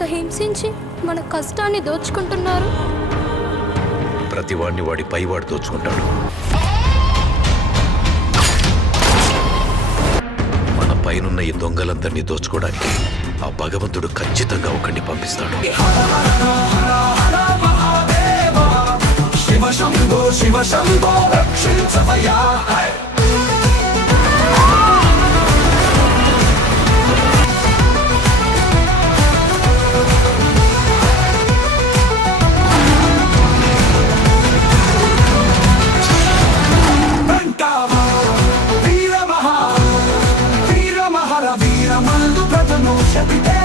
ఇంత హింసించి మన కష్టాన్ని దోచుకుంటున్నారు. ప్రతివాడిని వాడి పైవాడు దోచుకుంటాడు. మన పైనున్న ఈ దొంగలందరినీ దోచుకోవడానికి ఆ భగవంతుడు ఖచ్చితంగా ఒకరిని పంపిస్తాడు. శివ శంభో శివ శంభో రక్షించవయ్యా. వీర మహర వీర మందు ప్రతను శబితే